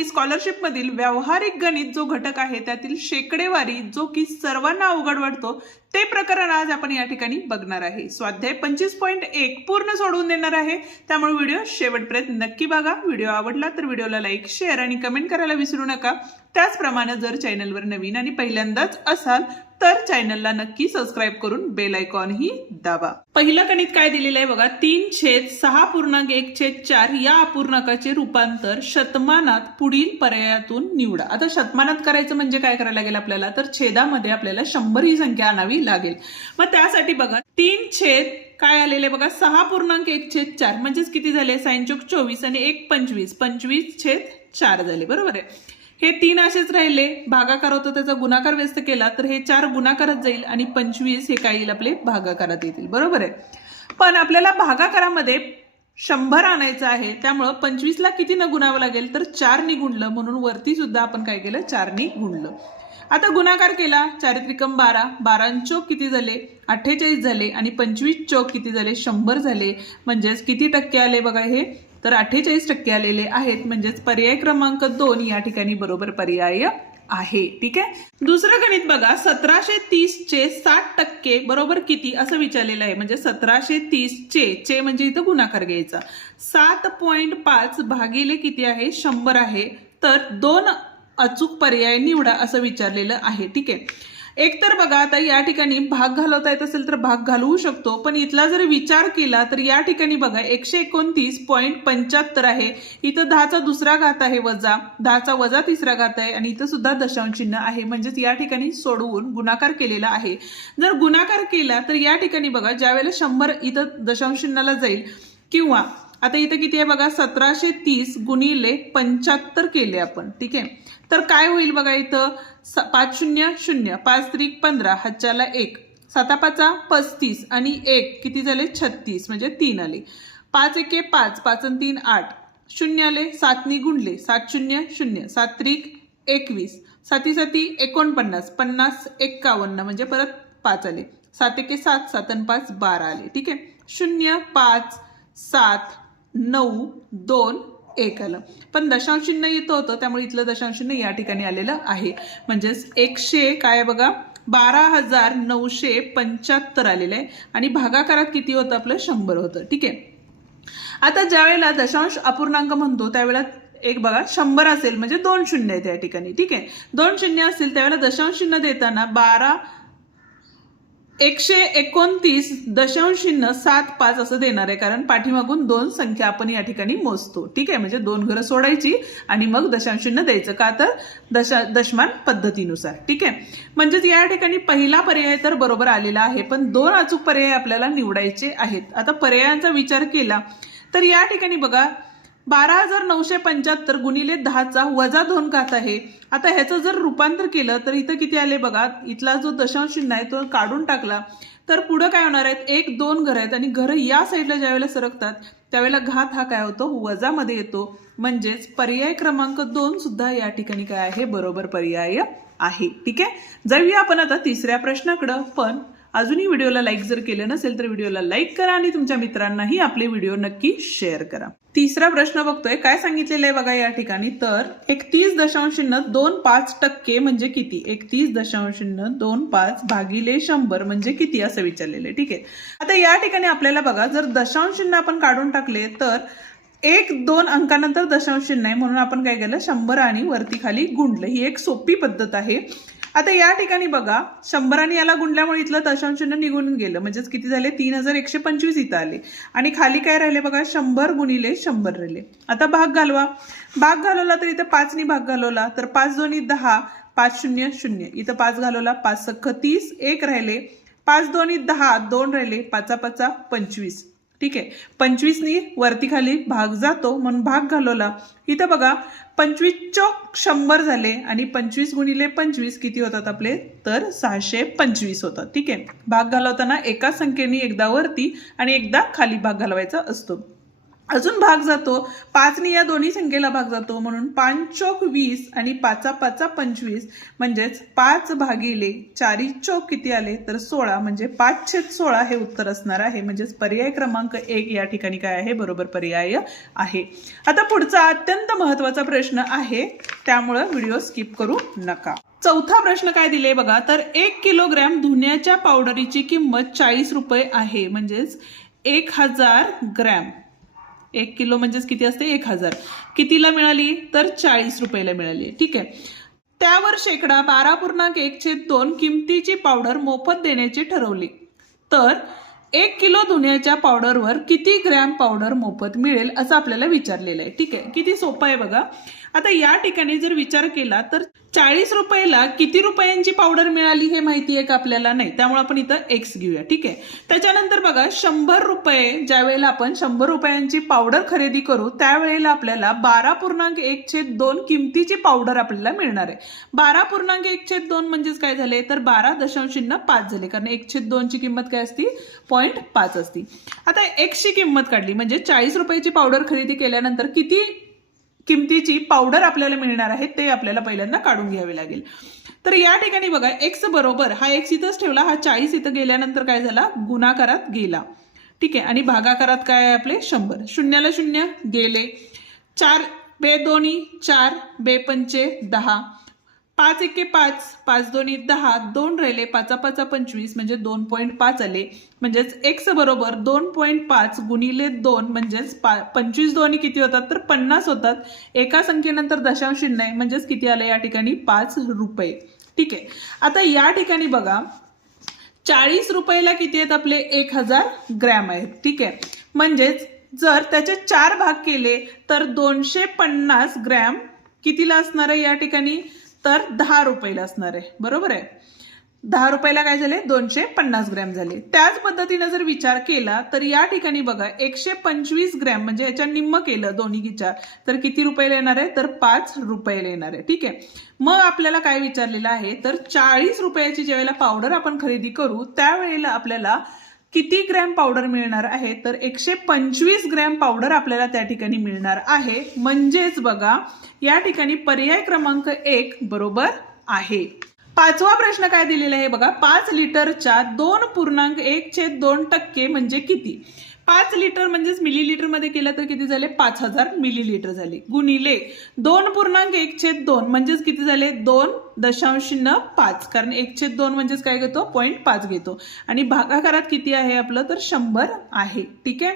10वी स्कॉलरशिप मधील व्यावहारिक गणित जो घटक आहे त्यातील शेकडेवारी जो की सर्वांना अवघड वाटतो ते प्रकरण आज आपण या ठिकाणी बघणार आहे। स्वाध्याय 25.1 पूर्ण सोडवून देणार आहे, त्यामुळे व्हिडिओ शेवटपर्यंत नक्की बघा। व्हिडिओ आवडला तर व्हिडिओला लाईक, शेअर आणि कमेंट करायला विसरू नका। त्याचप्रमाणे जर चॅनलवर नवीन आणि पहिल्यांदाच असाल तर चॅनलला नक्की सबस्क्राइब करून बेल आयकॉन ही दाबा। पहिलं गणित काय दिलेलं आहे बघा, 3/6.1/4 या अपूर्णांकाचे रूपांतर शतमानात पुढील पर्यायातून निवडा। आता शतमानात करायचं म्हणजे काय करायला लागेल आपल्याला, तर छेदामध्ये आपल्याला 100 ही संख्या आणावी लागेल। मग त्यासाठी बघा 3 छेद काय आलेले बघा 6.1/4 म्हणजेच किती झाले, sin चौक 24 आणि 1 25, 25/4 झाले, बरोबर आहे। हे 3 असेच राहिले, भागाकार होता त्याचा गुणाकार व्यस्त केला तर हे 4 गुणाकारात जाईल आणि 25 हे काय येईल आपले भागाकारात येतील, बरोबर आहे। पण आपल्याला भागाकारामध्ये 100 आणायचं आहे, त्यामुळे 25 ला किती न गुणावं लागेल तर 4 ने गुणलं, म्हणून वरती सुद्धा आपण काय केलं 4 ने गुणलं। आता गुणाकार केला 4 त्रिकम 12, 12 चौक किती झाले 48 झाले आणि 25 चौक किती झाले 100 झाले, म्हणजेच किती टक्के आले बघा हे तर 48% आलेले आहेत, म्हणजेच पर्याय क्रमांक 2 या ठिकाणी बरोबर पर्याय आहे। ठीक आहे। दुसरं गणित बघा 1730 चे 60% बरोबर किती असं विचारलेलं आहे, म्हणजे 1730 चे म्हणजे इथं गुणाकार घ्यायचा 7.5 भागिले किती आहे 100 आहे, तर 2 अचूक पर्याय निवडा असं विचारलेलं आहे। ठीक आहे। एक तर बघा आता या ठिकाणी भाग घालवता येत असेल तर भाग घालवू शकतो, पण इथला जर विचार केला तर या ठिकाणी बघा 129.75 आहे, इथं 10चा दुसरा घात आहे वजा 10चा वजा तिसरा घात आहे आणि इथं सुद्धा दशांश चिन्ह आहे, म्हणजेच या ठिकाणी सोडवून गुणाकार केलेला आहे। जर गुणाकार केला तर या ठिकाणी बघा ज्यावेळेला 100 इथं दशांश चिन्हाला जाईल, किंवा आता इथं किती आहे बघा 1730 गुणिले 75 केले आपण। ठीक आहे, तर काय होईल बघा इथं 5 0 0 5 त्रिक 15 हातच्याला 1 7 5 35 आणि 1 किती झाले 36 म्हणजे 3 आले, 5 1 5 5 आणि 3 8 0 आले, 7 ने गुणले 7 0 0 7 त्रिक 21 7 7 49 50 51 म्हणजे परत 5 आले, 7 1 7 7 आणि 5 12 आले। ठीक आहे, 0 5 7 9 2 1 आलं, पण दशांश चिन्ह येत होतं त्यामुळे इथलं दशांश चिन्ह या ठिकाणी आलेलं आहे, म्हणजेच 100 काय बघा 12,975 आलेलं आहे आणि भागाकारात किती होतं आपलं 100 होतं। ठीक आहे। आता ज्या वेळेला दशांश अपूर्णांक म्हणतो त्यावेळेला एक बघा 100 असेल म्हणजे 2 शून्य आहेत या ठिकाणी। ठीक आहे, 2 शून्य असेल त्यावेळेला दशांश चिन्ह देताना 129.75 असं देणार आहे, कारण पाठीमागून 2 संख्या आपण या ठिकाणी मोजतो। ठीक आहे, म्हणजे 2 घरं सोडायची आणि मग दशांश चिन्ह द्यायचं, का तर दशमान पद्धतीनुसार। ठीक आहे, म्हणजेच या ठिकाणी पहिला पर्याय तर बरोबर आलेला आहे, पण 2 अचूक पर्याय आपल्याला निवडायचे आहेत। आता पर्यायांचा विचार केला तर या ठिकाणी बघा 12,975 गुणिले 10चा वजा 2 घात आहे। आता ह्याचं जर रूपांतर केलं तर इथं किती आले बघा, इथला जो दशांश चिन्ह आहे तो काढून टाकला तर पुढे काय होणार आहेत 1 2 घर आहेत आणि घर या साईडला ज्यावेळेला सरकतात त्यावेळेला घात हा काय होतो वजा मध्ये येतो, म्हणजेच पर्याय क्रमांक 2 सुद्धा या ठिकाणी काय आहे बरोबर पर्याय आहे। ठीक आहे, जाऊया आपण आता तिसऱ्या प्रश्नाकडे, पण अजूनही व्हिडिओला लाईक जर केलं नसेल तर व्हिडिओला लाईक करा आणि तुमच्या मित्रांनाही आपले व्हिडिओ नक्की शेअर करा। तिसरा प्रश्न बघतोय, काय सांगितलेलं आहे बघा या ठिकाणी, तर 31.25% म्हणजे किती, 31.25 भागिले 100 म्हणजे किती असं विचारलेलं आहे। ठीक आहे, आता या ठिकाणी आपल्याला बघा जर दशांश चिन्ह आपण काढून टाकले तर 1 2 अंकानंतर दशांश चिन्ह आहे, म्हणून आपण काय केलं 100 आणि वरती खाली गुणलं, ही एक सोपी पद्धत आहे। आता या ठिकाणी बघा 100 आणि याला गुणल्यामुळे इथलं दशांश चिन्ह निघून गेलं, म्हणजेच किती झाले 3125 इथं आले आणि खाली काय राहिले बघा 100 गुणिले 100 राहिले। आता भाग घालवा, भाग घालवला तर इथं 5 ने भाग घालवला तर 5 2 10 5 0 0 इथं 5 घालवला 5 6 30 1 राहिले, 5 2 10 2 राहिले, 5 5 25। ठीक आहे, 25 ने वरती खाली भाग जातो म्हणून भाग घालवला, इथं बघा 25 चौक 100 झाले आणि 25 गुणिले 25 किती होतात आपले तर 625 होतात। ठीक आहे, भाग घालवताना एका संख्येने एकदा वरती आणि एकदा खाली भाग घालवायचा असतो। अजून भाग जातो, 5ने या दोन्ही संख्येला भाग जातो, म्हणून 5 चौक 20 आणि 5 5 25, म्हणजेच 5 भागिले 4 चौक किती आले तर 16, म्हणजे 5/16 हे उत्तर असणार आहे. म्हणजेच पर्याय क्रमांक 1 या ठिकाणी काय आहे, बरोबर पर्याय आहे. आता पुढचा अत्यंत महत्वाचा प्रश्न आहे, त्यामुळे व्हिडिओ स्किप करू नका. चौथा प्रश्न काय दिले बघा, तर 1 किलोग्रॅम धुण्याच्या पावडरीची किंमत 40 रुपये आहे. म्हणजेच 1000 ग्रॅम, 1 किलो म्हणजेच किती असते 1000, कितीला मिळाली तर 40 रुपयाला मिळाली. ठीक आहे. त्यावर शेकडा 12.1/2 किमतीची पावडर मोफत देण्याचे ठरवले, तर 1 किलो धुण्याच्या पावडरवर किती ग्रॅम पावडर मोफत मिळेल असं आपल्याला विचारलेलं आहे. ठीक आहे, किती सोपं आहे बघा. आता या ठिकाणी जर विचार केला तर 40 रुपयाला किती रुपयांची पावडर मिळाली हे माहिती आहे का आपल्याला, नाही. त्यामुळे आपण इथं एक्स घेऊया. ठीक आहे. त्याच्यानंतर बघा 100 रुपये, ज्या वेळेला आपण 100 रुपयांची पावडर खरेदी करू त्यावेळेला आपल्याला 12.1/2 किमतीची पावडर आपल्याला मिळणार आहे. 12.1/2 म्हणजेच काय झाले तर 12.05 झाले, कारण 1/2 ची किंमत काय असती 0.5 असती. आता एक्स ची किंमत काढली, म्हणजे 40 रुपयाची पावडर खरेदी केल्यानंतर किती किमतीची पावडर आपल्याला मिळणार आहे ते आपल्याला पहिल्यांदा काढून घ्यावे लागेल. तर या ठिकाणी बघा एक्स बरोबर, हा एक्स इथंच ठेवला, हा 40 इथं गेल्यानंतर काय झाला गुणाकारात गेला. ठीक आहे. आणि भागाकारात काय आहे आपले 100, शून्याला शून्य गेले, 4 बे दोन्ही 4, बे पंचे 10, 5 एके 5, 5 दोन्ही 10, 2 राहिले, 5 5 25, म्हणजे 2.5 आले. म्हणजेच एक्स बरोबर 2.5 गुणिले 2, म्हणजेच 25 दोन्ही किती होतात तर 50 होतात. एका संख्येनंतर दशांश चिन्ह आहे, म्हणजेच किती आले या ठिकाणी 5 रुपये. ठीक आहे. आता या ठिकाणी बघा 40 रुपयाला किती आहेत आपले 1000 ग्रॅम आहेत. ठीक आहे. म्हणजेच जर त्याचे 4 भाग केले तर 250 ग्रॅम कितीला असणार आहे या ठिकाणी तर 10 रुपयाला असणार आहे. बरोबर आहे. 10 रुपयाला काय झाले 250 ग्रॅम झाले. त्याच पद्धतीने जर विचार केला तर या ठिकाणी बघा 125 ग्रॅम, म्हणजे ह्याच्या निम्म केलं दोन्हीच्या, तर किती रुपयाला येणार आहे तर 5 रुपयाला येणार आहे. ठीक आहे. मग आपल्याला काय विचारलेलं आहे तर 40 रुपयाची ज्यावेळेला पावडर आपण खरेदी करू त्यावेळेला आपल्याला किती ग्रॅम पावडर मिळणार आहे तर 125 ग्रॅम पावडर आपल्याला त्या ठिकाणी मिळणार आहे. म्हणजेच बघा या ठिकाणी पर्याय क्रमांक 1 बरोबर आहे. पाचवा प्रश्न काय दिलेला आहे बघा, 5 लिटरच्या 2.1/2% म्हणजे किती. 5 लिटर म्हणजेच मिलीलिटर मध्ये केलं तर किती झाले 5000 मिलीलिटर झाले, गुणिले 2.1/2 म्हणजेच किती झाले 2.05, कारण 1/2 म्हणजेच काय घेतो 0.5 घेतो, आणि भागाकारात किती आहे आपलं तर 100 आहे. ठीक आहे.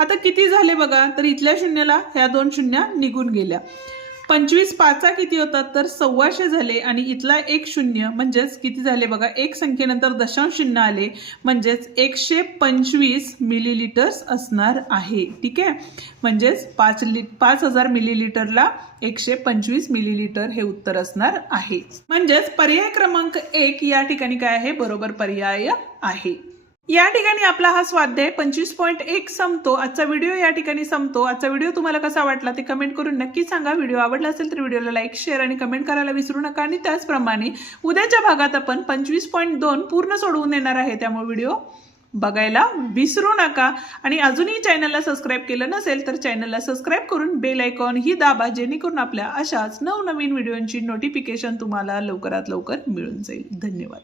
आता किती झाले बघा, तर इथल्या शून्याला ह्या 2 शून्य निघून गेल्या. 25 5 किती होतात तर 125 झाले, आणि इथला 1 शून्य म्हणजेच किती झाले बघा, एक संख्येनंतर दशांश चिन्ह आले, म्हणजेच 125 मिलीलिटर्स असणार आहे. ठीक आहे. म्हणजेच 5000 मिलीलिटरला 125 मिलीलिटर हे उत्तर असणार आहे. म्हणजेच पर्याय क्रमांक 1 या ठिकाणी काय आहे बरोबर पर्याय आहे. या ठिकाणी आपला हा स्वाध्याय 25.1 संपतो. आजचा व्हिडिओ या ठिकाणी संपतो. आजचा व्हिडिओ तुम्हाला कसा वाटला ते कमेंट करून नक्की सांगा. व्हिडिओ आवडला असेल तर व्हिडिओला लाईक, शेअर आणि कमेंट करायला विसरू नका. आणि त्याचप्रमाणे उद्याच्या भागात आपण 25.2 पूर्ण सोडवून येणार आहे, त्यामुळे व्हिडिओ बघायला विसरू नका. आणि अजूनही चॅनलला सबस्क्राईब केलं नसेल तर चॅनलला सबस्क्राईब करून बेल आयकॉन ही दाबा, जेणेकरून आपल्या अशाच नवनवीन व्हिडिओंची नोटिफिकेशन तुम्हाला लवकरात लवकर मिळून जाईल. धन्यवाद.